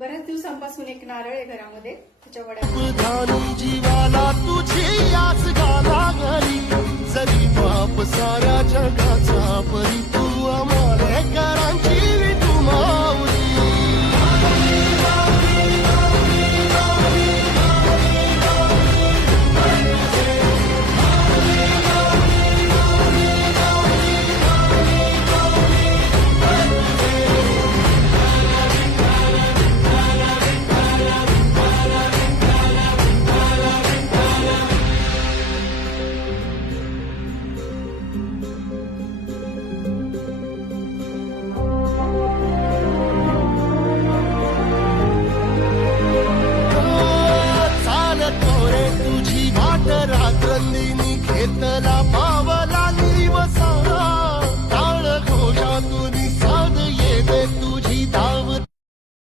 बऱ्याच दिवसांपासून एक नारळ आहे घरामध्ये, त्याच्या वड्या घालून जीवाला तुझी आस गाला घरी जरी बाप साऱ्या जगाचा परी तू आम्हाला करांची